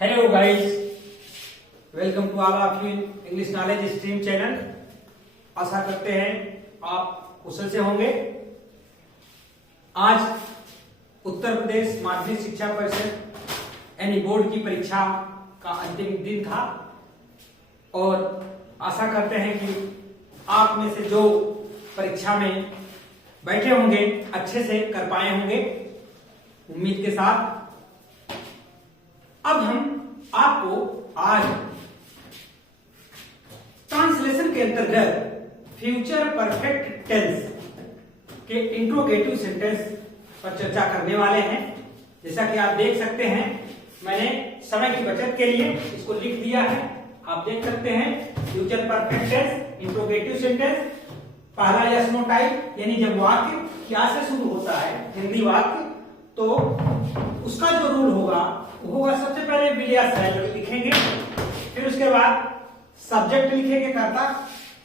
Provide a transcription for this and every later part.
Hello guys, welcome to all of you in English Knowledge Stream channel। आशा करते हैं आप कुशल से होंगे। आज उत्तर प्रदेश माध्यमिक शिक्षा परिषद यानी बोर्ड की परीक्षा का अंतिम दिन था और आशा करते हैं कि आप में से जो परीक्षा में बैठे होंगे अच्छे से कर पाए होंगे उम्मीद के साथ। अब हम आपको आज ट्रांसलेशन के अंतर्गत फ्यूचर परफेक्ट टेंस के इंट्रोगेटिव सेंटेंस पर चर्चा करने वाले हैं। जैसा कि आप देख सकते हैं, मैंने समय की बचत के लिए इसको लिख दिया है। आप देख सकते हैं future perfect tense interrogative sentence. पहला यस नो टाइप, यानी जब वाक्य क्या से शुरू होता है हिंदी वाक्य, तो उसका जो रूल होगा वो सबसे पहले विल या शैल लिखेंगे, फिर उसके बाद सब्जेक्ट लिखेंगे कर्ता,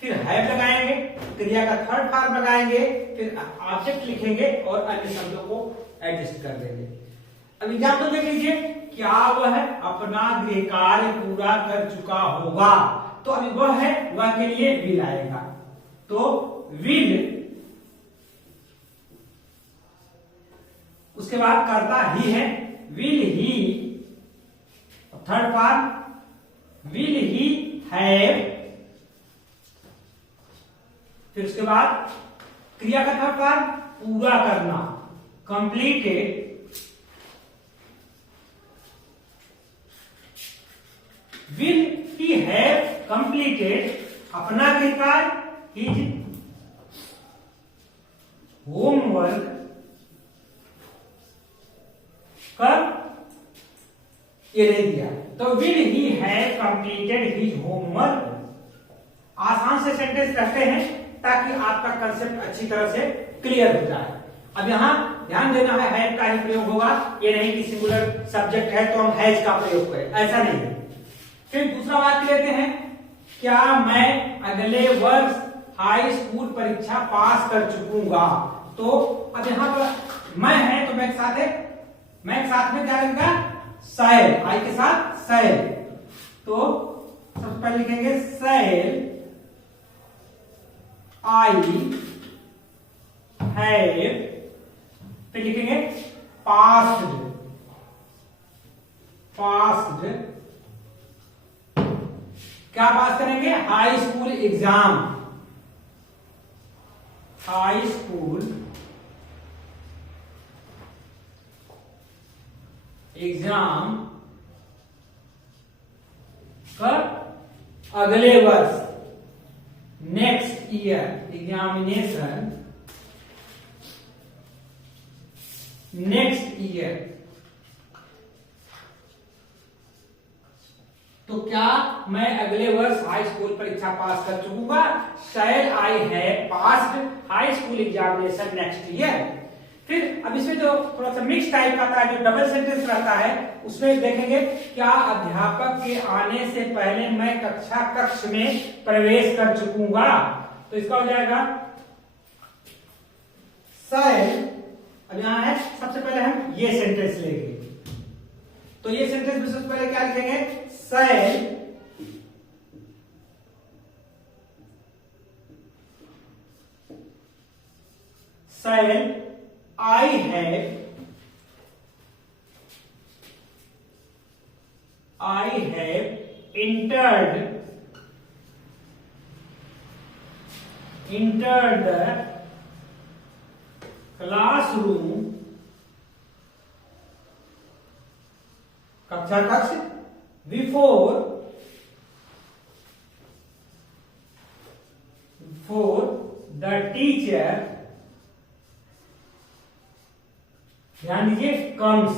फिर हैव लगाएंगे, क्रिया का थर्ड फॉर्म लगाएंगे, फिर ऑब्जेक्ट लिखेंगे और अन्य शब्दों को एडजस्ट कर देंगे। अब एग्जाम्पल देख लीजिए, क्या वह अपना गृह कार्य पूरा कर चुका होगा, तो अभी वह है, वह के लिए विल आएगा, तो विल। उसके बाद कर्ता ही है, will he, third form will he have, फिर उसके बाद क्रिया का थर्ड फॉर्म पूरा करना, completed, will he have completed अपना गृह कार्य, हिज होमवर्क, कब ये नहीं दिया, तो will he have completed his homework. आसान से सेंटेंस रखते हैं ताकि आपका कंसेप्ट अच्छी तरह से क्लियर हो जाए। अब यहां ध्यान देना है, हैव का ही प्रयोग होगा, ये नहीं कि सिंगुलर सब्जेक्ट है तो हम हैज का प्रयोग करें, ऐसा नहीं है। फिर दूसरा वाक्य लेते हैं, क्या मैं अगले वर्ष हाई स्कूल परीक्षा पास कर चुकूंगा, तो अब यहां पर मैं है तो मैं के साथ है, मैं के साथ में क्या लगेगा, शैल, आई के साथ शैल, तो सबसे पहले लिखेंगे शैल आई हैव, फिर लिखेंगे पास्ड, पास्ड क्या पास करेंगे, high school exam, high school exam कब, अगले वर्ष, next year, examination next year. तो क्या मैं अगले वर्ष हाई स्कूल परीक्षा पास कर चुकूंगा, shall I have passed high school examination next year. फिर अब इसमें जो थोड़ा सा मिक्स टाइप आता है, जो डबल सेंटेंस रहता है, उसमें देखेंगे, क्या अध्यापक के आने से पहले मैं कक्ष में प्रवेश कर चुकूंगा, तो इसका हो जाएगा शैल। अब यहां है, सबसे पहले हम ये सेंटेंस लेंगे, तो ये सेंटेंस में सबसे पहले क्या लिखेंगे, शैल शैल I have entered the classroom, कक्षा कक्ष, before the teacher, ध्यान दीजिए, कम्स।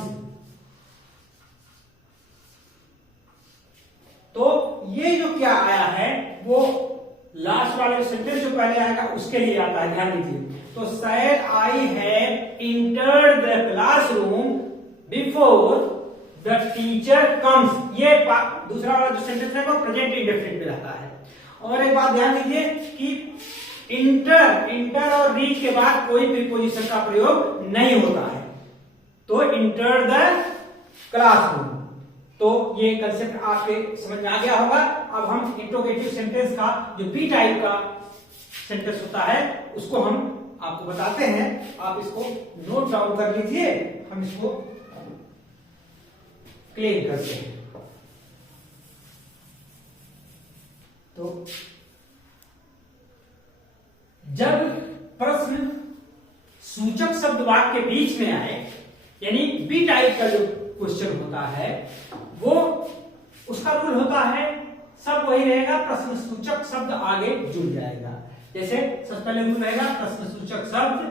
तो ये जो क्या आया है वो लास्ट वाले सेंटेंस जो पहले आएगा उसके लिए आता है, ध्यान दीजिए। तो shall I have entered the classroom before the teacher comes, ये दूसरा वाला जो सेंटेंस है वो प्रेजेंट इंडेफिनिट में रहता है। और एक बात ध्यान दीजिए कि इंटर और रीच के बाद कोई प्रीपोजिशन का प्रयोग नहीं होता है। तो इंटर द क्लासरूम, तो ये कंसेप्ट आपके समझ में आ गया होगा। अब हम इंट्रोगेटिव सेंटेंस का जो बी टाइप का सेंटेंस होता है उसको हम आपको बताते हैं। आप इसको नोट डाउन कर लीजिए, हम इसको क्लियर करते हैं। तो जब प्रश्न सूचक शब्द वाक्य के बीच में आए, यानी बी टाइप का जो क्वेश्चन होता है वो उसका रूल होता है सब वही रहेगा, प्रश्न सूचक शब्द आगे जुड़ जाएगा। जैसे सबसे पहले रूल रहेगा प्रश्न सूचक शब्द,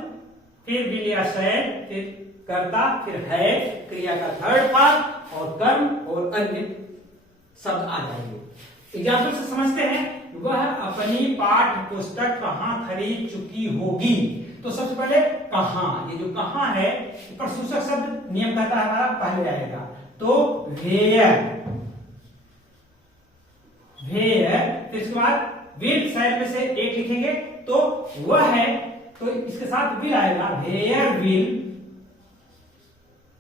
फिर विल या शैल, फिर कर्ता, फिर है, क्रिया का थर्ड पार्ट और कर्म और अन्य शब्द आ जाएंगे। एग्जाम्पल से समझते हैं, वह अपनी पाठ्य पुस्तक कहाँ खरीद चुकी होगी। तो सबसे पहले कहाँ, ये जो कहाँ है प्रसूचक शब्द नियम कहता है हमारा पहले आएगा। तो वेयर, वेयर, फिर इसके बाद विल, शैल में से एक लिखेंगे तो वह है, तो इसके साथ विल आएगा, वेयर विल।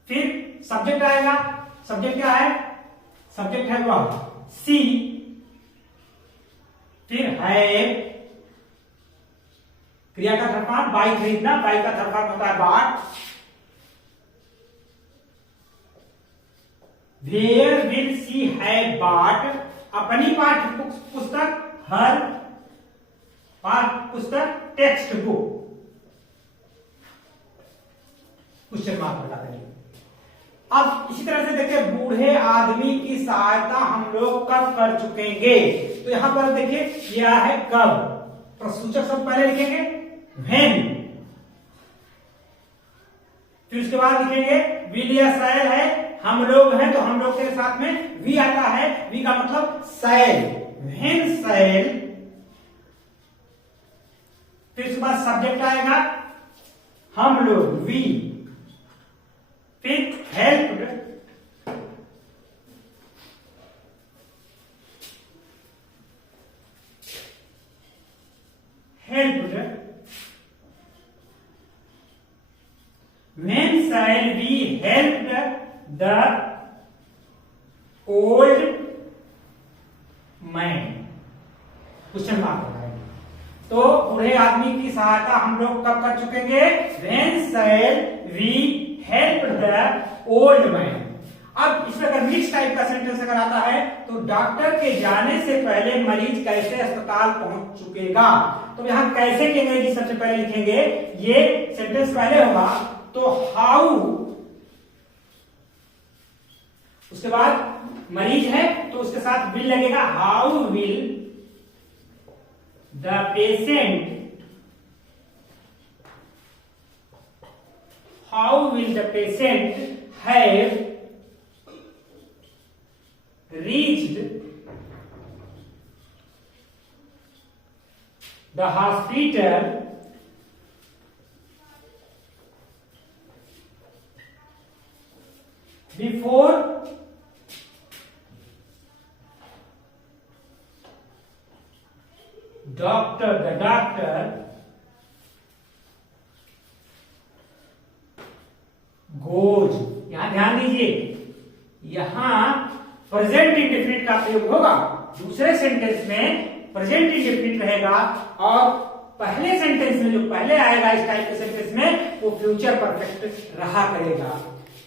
फिर सब्जेक्ट आएगा, सब्जेक्ट क्या है, सब्जेक्ट है वह, सी। फिर है, क्रिया का थर्ड बाई खरीदना, बाई का थर्ड होता है बाट। वेयर विल सी है बाट अपनी पाठ्य पुस्तक, हर पाठ्य पुस्तक, टेक्स्ट बुक। क्वेश्चन मार्क लगा देंगे। अब इसी तरह से देखिए, बूढ़े आदमी की सहायता हम लोग कब कर चुकेंगे। तो यहां पर देखिए यह है कब, प्रसूचक शब्द पहले लिखेंगे व्हेन, फिर उसके बाद लिखेंगे विल या शैल है, हम लोग हैं तो हम लोग के साथ में वी आता है, वी का मतलब शैल, व्हेन शैल। फिर उसके बाद सब्जेक्ट आएगा हम लोग, वी। फिर helped, helped, when shall we help the old man? Question mark लगाएंगे। तो बूढ़े आदमी की सहायता हम लोग कब कर चुकेंगे, when shall we help the old man। अब इसमें अगर मिक्स टाइप का सेंटेंस अगर आता है तो डॉक्टर के जाने से पहले मरीज कैसे अस्पताल पहुंच चुकेगा। तो यहां कैसे की अंग्रेजी सबसे पहले लिखेंगे, ये सेंटेंस पहले होगा तो हाउ, उसके बाद मरीज है तो उसके साथ विल लगेगा, how will the patient, how will the patient have reached the hospital before the doctor goes। यहां ध्यान दीजिए, यहां प्रेजेंट इंडेफिनिट का प्रयोग होगा, दूसरे सेंटेंस में प्रेजेंट इंडेफिनिट रहेगा और पहले सेंटेंस में जो पहले आएगा इस टाइप के सेंटेंस में वो फ्यूचर परफेक्ट रहा करेगा।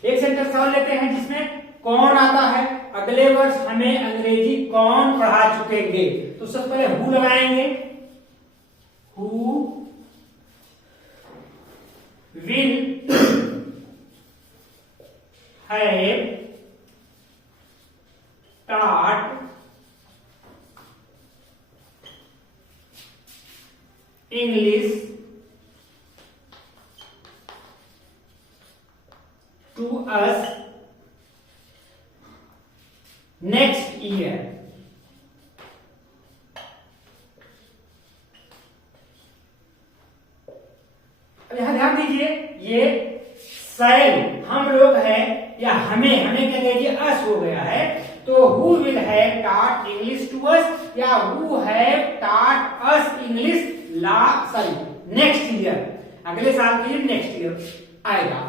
एक सेंटेंस और लेते हैं जिसमें कौन आता है, अगले वर्ष हमें अंग्रेजी कौन पढ़ा चुकेंगे। तो सबसे पहले हु लगाएंगे, who will have taught English to us next year। अब यहां ध्यान दीजिए, ये शैल हम लोग है या हमें, हमें के अंग्रेजी अस हो गया है, तो who will have taught English to us या who have taught us English next year, अगले साल के लिए नेक्स्ट ईयर आएगा।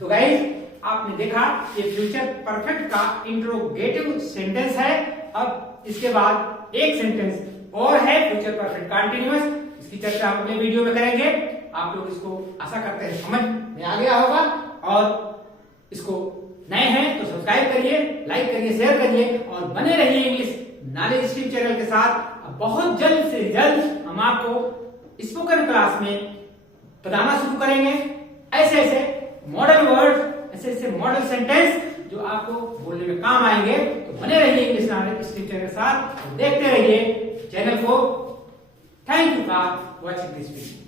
तो गाइस आपने देखा ये फ्यूचर परफेक्ट का इंट्रोगेटिव सेंटेंस है। अब इसके बाद एक सेंटेंस और है फ्यूचर परफेक्ट कंटीन्यूअस, इसकी चर्चा हम अगले वीडियो में करेंगे। आप लोग इसको आशा करते हैं समझ में आ गया होगा, और इसको नए हैं तो सब्सक्राइब करिए, लाइक करिए, शेयर करिए और बने रहिए इंग्लिश नॉलेज स्ट्रीम चैनल के साथ। अब बहुत जल्द से जल्द हम आपको स्पोकन क्लास में बताना शुरू करेंगे ऐसे ऐसे मॉडल वर्ड, ऐसे ऐसे मॉडल सेंटेंस जो आपको बोलने में काम आएंगे। तो बने रहिए इंग्लिश नॉलेज स्ट्रीम चैनल के साथ, देखते रहिए चैनल को। Thank you for watching this video.